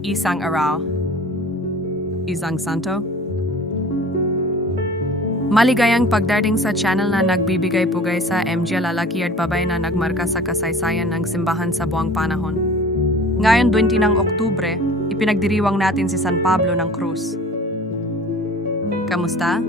isang araw, isang santo. Maligayang pagdating sa channel na nagbibigay pugay sa MJ lalaki at babae na nagmarka sa kasaysayan ng simbahan sa buwang panahon. Ngayon 20 ng Oktubre, ipinagdiriwang natin si San Pablo ng Cruz. Kamusta?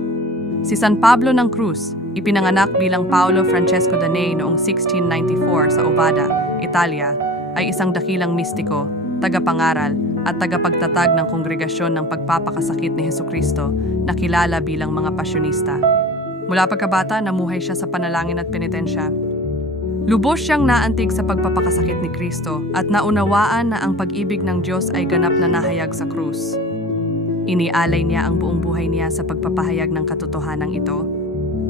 Si San Pablo ng Cruz, ipinanganak bilang Paolo Francesco Danei noong 1694 sa Ovada, Italia, ay isang dakilang mistiko, tagapangaral, at tagapagtatag ng kongregasyon ng pagpapakasakit ni Heso Kristo na kilala bilang mga pasyonista. Mula pagkabata, namuhay siya sa panalangin at penitensya. Lubos siyang naantig sa pagpapakasakit ni Kristo at naunawaan na ang pag-ibig ng Diyos ay ganap na nahayag sa krus. Inialay niya ang buong buhay niya sa pagpapahayag ng katotohanan ito.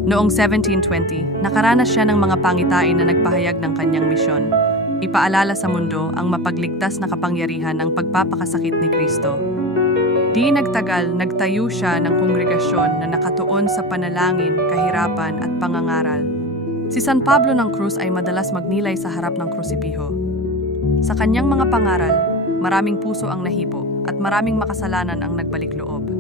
Noong 1720, nakaranas siya ng mga pangitain na nagpahayag ng kanyang misyon. Ipaalala sa mundo ang mapagligtas na kapangyarihan ng pagpapakasakit ni Kristo. Di nagtagal, nagtayo siya ng kongregasyon na nakatuon sa panalangin, kahirapan at pangangaral. Si San Pablo ng Cruz ay madalas magnilay sa harap ng krusipiho. Sa kanyang mga pangaral, maraming puso ang nahipo at maraming makasalanan ang nagbalik loob.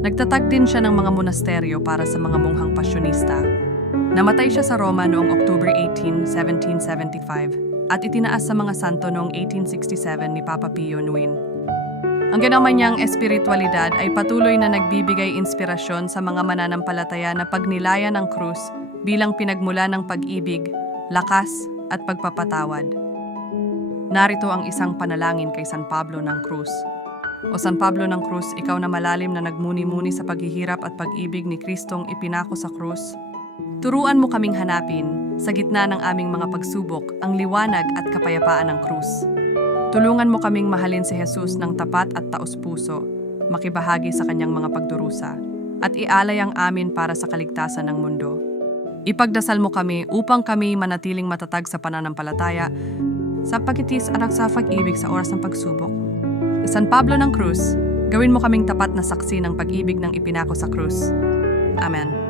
Nagtatag din siya ng mga monasteryo para sa mga monghang pasyonista. Namatay siya sa Roma noong October 18, 1775 at itinaas sa mga santo noong 1867 ni Papa Pio IX. Ang ginawa niyang espiritualidad ay patuloy na nagbibigay inspirasyon sa mga mananampalataya na pagnilayan ng krus bilang pinagmula ng pag-ibig, lakas at pagpapatawad. Narito ang isang panalangin kay San Pablo ng Cruz. O San Pablo ng Cruz, ikaw na malalim na nagmuni-muni sa paghihirap at pag-ibig ni Kristong ipinako sa krus. Turuan mo kaming hanapin, sa gitna ng aming mga pagsubok, ang liwanag at kapayapaan ng krus. Tulungan mo kaming mahalin si Jesus ng tapat at taos-puso, makibahagi sa kanyang mga pagdurusa, at ialay ang amin para sa kaligtasan ng mundo. Ipagdasal mo kami upang kami manatiling matatag sa pananampalataya sa pagkitis at sa pag-ibig sa oras ng pagsubok. San Pablo ng Cruz, gawin mo kaming tapat na saksi ng pag-ibig ng ipinako sa krus. Amen.